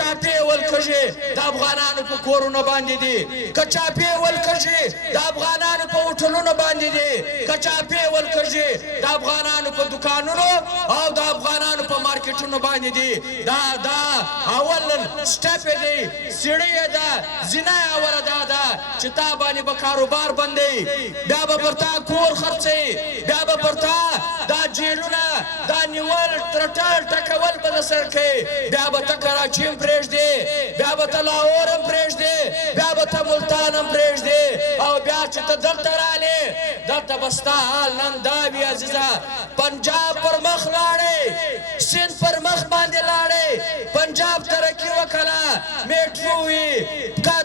چاپی ولکجی د افغانانو په کورونو باندې دي که چاپی ولکجی د افغانانو په هوټلونو باندې دي که چاپی ولکجی د افغانانو په دکانونو او د افغانانو په مارکیټونو باندې دي دا اول سټپ دی سړی دا زنا اوره دا چې تا باندې به کاروبار بندي بیا به پر تا کور خرڅي بیا به پر تا دا جیلونه دا نیول ترټل ټکول به د سر کوي بیا به ته کراچي هم پرېږدي بیا به ته لاهور هم پرېږدي بیا به ته ملتان هم پرېږدي او بیا چې ته دلته رالې دلته به ستا حال نن دا وي عزیزه پنجاب پر مخ لاړې سند پر مخ باندې لاړې پنجاب ترقي وکړه میټرو وي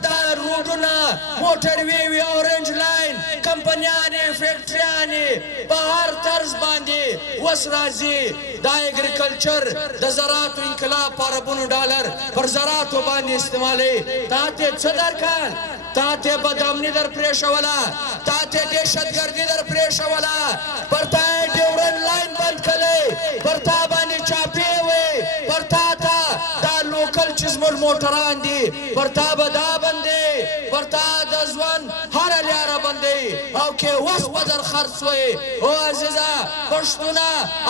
دا روډونه موټروي وي اورنج لاین کمپنیانې فیکټریانې په هر طرز باندې اوس راځي دا اګریکلچر د زراعتو انقلاب په اربونو ډالر پر زراعتو باندې استعمالوي تا ته څه درکړل تا ته بدامني در پرېښوله تا ته دهشتګردي در پرېښوله پر تا یې ډیورنډ لاین بند کړی پر تا باندې چاپې وې پر تا ته دا لوکل چې زموږ موټران دي پر تا به دا بندې پر تا د ژوند هره لیاره بندې او که وس به در خرڅ وې او عزیزه پښتونه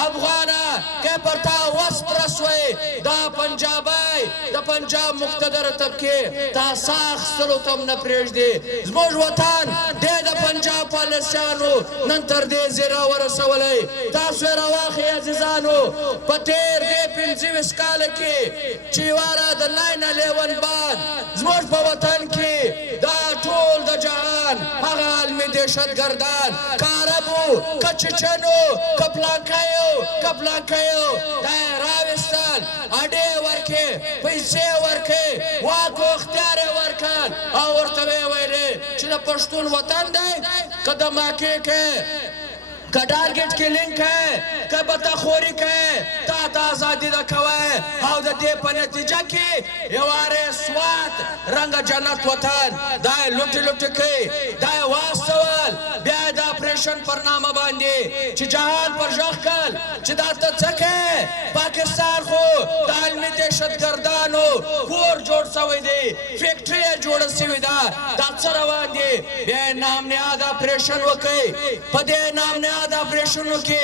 افغانه که پر تا وس پرس وې دا پنجابی د پنجاب مقتدره طبقې تا ساه اخیستلو ته هم نه پرېږدي زموږ وطن دی د پنجاب پالیسیانو نن تر دې ځای راورسولی تاسو یې راواخلئ عزیزانو په تېر دې 25 کاله کې چې یواره د 9/11 بعد زموږ په وطن کې دا ټول د جهان هغه عالمي دهشتګردان که عربو که چچنو که پلانکیو دا یې راویستل اډې ورکړې پیسې ورکړې واک و اختیار یې ورکړل او ورته ویې ویلې چې د پښتون وطن دی که د ماکې کې که ټارګټ کلینګ کوې که بتخوري کوې تا ته ازادي ده کوی او د دې په نتیجه کې یوارې سوات رنګه جنت وطن دا یې لوټې کوي دا یې واستول بیا یې د اپریشن پر نامه باندې چې جهان پر غږ کړل چې دا ته څه کوې پاکستان خو د عالمي دهشتګردانو کور جوړ شوی دی فیکټري یې جوړه شوې ده دا څه روان دي بیا یې نام نهاد اپریشن وکړئ په دې نام نهاد د اپریشنو کې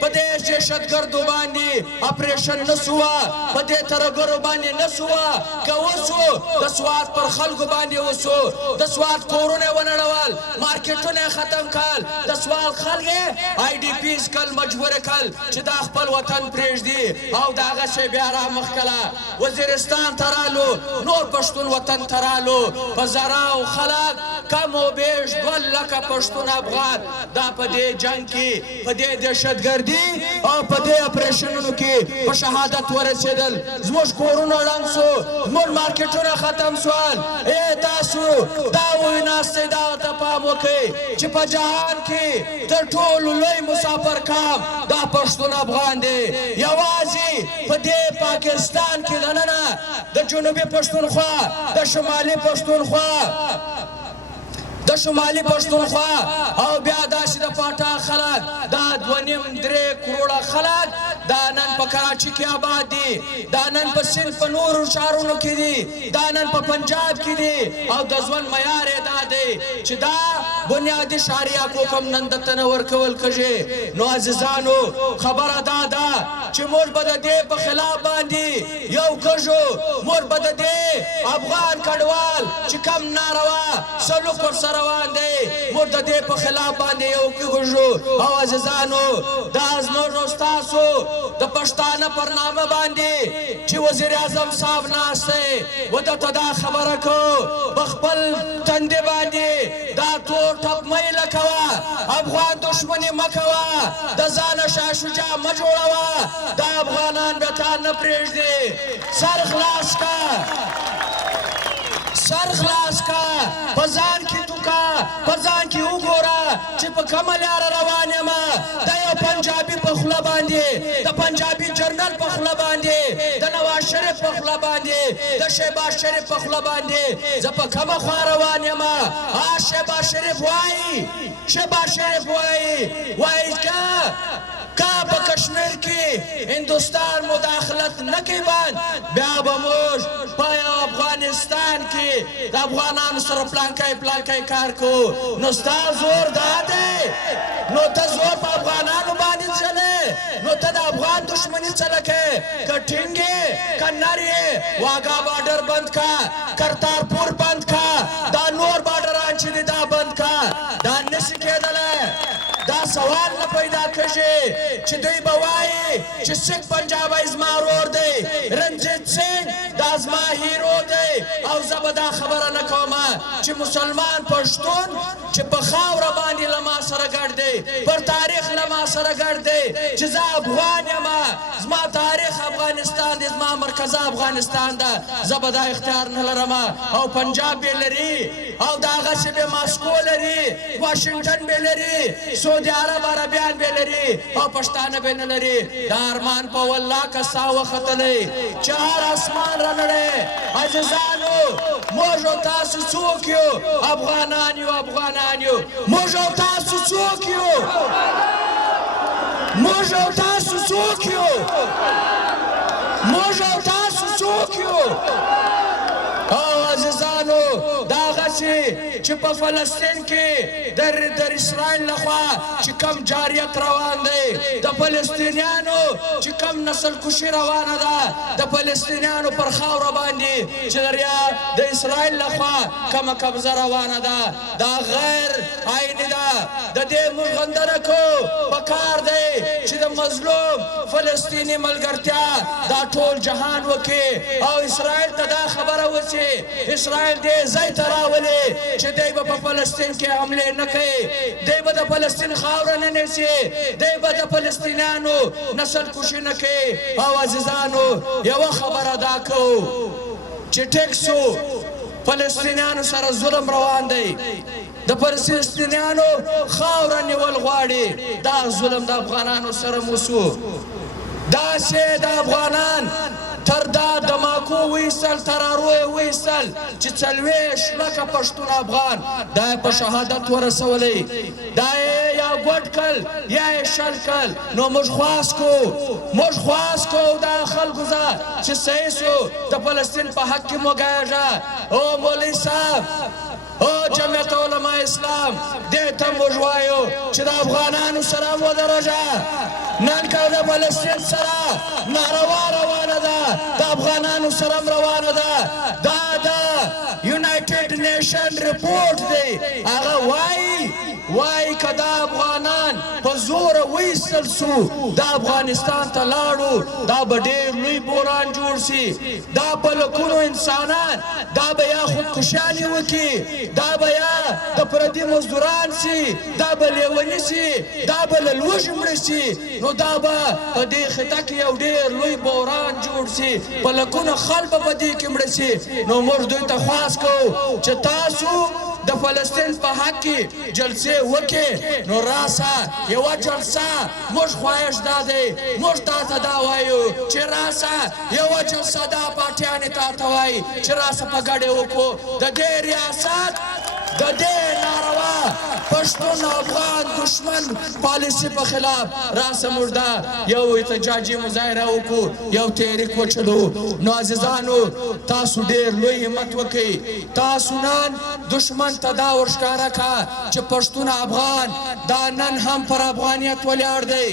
په دې دهشتګردو باندې اپریشن نه سوه په دې ترهګرو باندې نه سوه که وسو د سوات پر خلکو باندې وسو د سوات کورونه یې ونړول مارکیټونه یې ختم کړل د سوات خلک یې آی ډي پیز کړل مجبوره کړل چې دا خپل وطن پرېږدي او د هغه شی بیا رامخ کړه وزیرستان ته رالو نور پښتون وطن ته رالو په زراو خلک کم و بیش 2 لکه پښتون افغان دا په دې جنګ کې په دې دهشتګردي او په دې اپریشنونو کې په شهادت ورسېدل زموږ کورونه ړنګ سو زموږ مارکیټونه ختم سول تاسو دا ویناستئ دغه ته پام وکړئ چې په جهان کې تر ټولو لوی مسافر کام دا پښتون افغان دی یوازې په دې پاکستان کې دننه د جنوبي پښتونخوا د شمالي پښتونخوا د شمالي پښتونخوا او بیا داسې د پاټا خلک دا 2.5-3 کروړه خلک دا نن په کراچي کې آباد دي دا نن په سند په نورو ښارونو کې دي دا نن په پنجاب کې دي او د ژوند معیار یې دا دی چې دا بنیادي شهریه کوم نن دته نه ورکول کېږي نو عزیزانو خبره دا ده چې موږ به د دې په خلاف باندې یو کېږو موږ به د دې افغان کډوال چې کم ناروا سلوک ورسره روان دی موږ د دې په خلاف باندې یو کېږو او عزیزانو دا زموږ او ستاسو د پښتانه پر نامه باندې چې وزیر اعظم صاحب ناست دی ودته دا خبره کو په خپل تندې باندې دا تور ټپ میله کوه افغان دښمني مه کوه د ځانه شاه شجاع مه جوړوه دا افغانان به تا نه پرېږدي سر خلاص که سر خلاص کا په ځان کې توکا په ځان کې وګوره چې په کومه لاره روان یم د یو پنجابي په خوله باندې د پنجابي جرنل په خوله باندې د نواز شریف په خوله باندې د شهباز شریف په خوله باندې زه په کومه خوا روان یم شهباز شریف وایي کا په کشمیر کې هندوستان مداخلت نه کوي بیا به موږ په افغانستان کې د افغانانو سره پلانکی کار کوو. نو ستا زور دا دی، نو ته زور په افغانانو باندې چلې، نو ته د افغان دشمني څه لکې که ټینګ یې که نر یې. واګا بارډر بند کا، کرتارپور بند کا، دا نور بارډران چې دي دا بند کا. دا نشي کېدلی. دا سوال نه پیدا کېږي چې دوی به وایي چې سکھ پنجابی زما ورور دی، رنجیت سنګ دا زما هیرو دی، او زه به دا خبره نه کوم چې مسلمان پښتون چې په خاوره باندې له ما سره ګډ دی، پر تاریخ له ما سره ګډ دی، چې زه افغان یم، زما تاریخ افغانستان دی، زما مرکزه افغانستان ده، زه به دا اختیار نه لرم. او پنجاب یې لري، او د هغسې بې ماسکو لري، واشنګټن به لري، سعودي عرب عربیان به لري، او پښتانه به نه لري. دا ارمان په والله که سا وختلی چې هر اسمان رانړی. عزیزانو موږ او تاسو څوک یو؟ افغانان یو، افغانان یو. موږ او تاسو څوک یو؟ موږ او تاسو څوک یو؟ موږ او تاسو څوک یو؟ او عزیزانو دا غسې چې په فلسطین کې در اسرائیل لخوا چې کم جاریت روان دی، د فلسطینیانو چې کم نسل کشي روانه ده، د فلسطینیانو پر خاوره باندې چې د اسرائیل لخوا کمه قبضه روانه ده، دا غیر آئیني ده. د دې موږ غندنه کوو. پکار دی چې د مظلوم فلسطیني ملګرتیا دا ټول جهان وکړي، او اسرائیل ته دا خبره وشي اسرائیل دې ځای ته راولي چې دی به په فلسطین کې حملې نه کوي، دی به د فلسطین خاوره نه نیسي، دی به د فلسطینیانو نسل کشي نه کوي. او عزیزانو یوه خبره دا کوو چې ټیک سو فلسطینیانو سره ظلم روان دی، د فلسطینیانو خاوره نیول غواړي، دا ظلم د افغانانو سره موسو. داسې د افغانان تر دا دماکو ویستل، ترارو یې ویستل چې 40 لکه پښتون افغان دا یې په شهادت ورسولی، دا یې یا ګوډ کړل یا یې شل کړل. نو موږ خواست کوو دا خلکو ځه چې صحیح سو د فلسطین په حق کې وږغېږه. او مولوي صاحب، او جمعیت علماء اسلام، دې ته موږ وایو چې د افغانانو سره ودرېږه. نن که د فلسطین سره ناروا روانه ده، د افغانانو سره هم روانه ده. دا د یونایټډ نیشن رپورټ دی، هغه وایي که دا افغانان په زوره وایستل سو، دا افغانستان ته لاړو، دا به ډېر لوی بحران جوړ سي. دا به لکونو انسانان دا به یا خودکشانې وکړي، دا به یا د پردي مزدوران سي، دا به لیوني سي، دا به له لوږې مړه سي. نو دا به په دې خطه کې یو ډېر لوی بحران جوړ سي، په لکونو خلک به په دې کې مړه سي. نو موږ دوی ته خواست کوو چې تاسو د فلسطین په حق کې جلسې وکړې. نو راسه یوه جلسه موږ خواهش دا دی، موږ تا ته دا وایو چې راسه یوه جلسه دا پارټیانې تا ته وایي چې راسه په ګډه وکړو د دې ریاست د دې ناروا پښتون افغان دشمن پالیسي په خلاف. راسه موږ دا یو احتجاجي مظاهره وکړو، یو تحریک وچلو. نو عزیزانو تاسو ډېر لوی همت وکړئ. تاسو نن دشمن ته دا ورښکاره کړه چې پښتون افغان دا نن هم پر افغانیت ولاړ دی،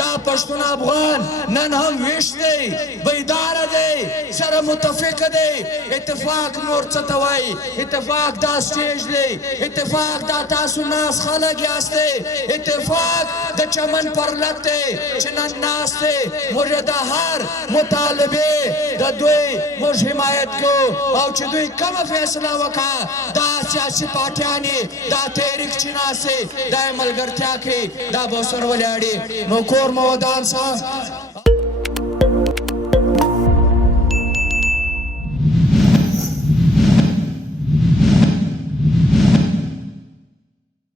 دا پښتون افغان نن هم ویښ دی، بیداره دی، سره متفق دی. اتفاق نور څه ته وایي؟ اتفاق دا سټیج دی، اتفاق دا تاسو ناس خلک یاستئ، اتفاق د چمن پر لت دی چې نن ناست دی. موږ د هر مطالبې د دوی موږ حمایت کوو، او چې دوی کومه فیصله وکړه دا سیاسي پارټیانې دا تحریک چې ناست دی دا یې ملګرتیا کوي، دا به ورسره ولاړې. نو کور مو ودان صاحب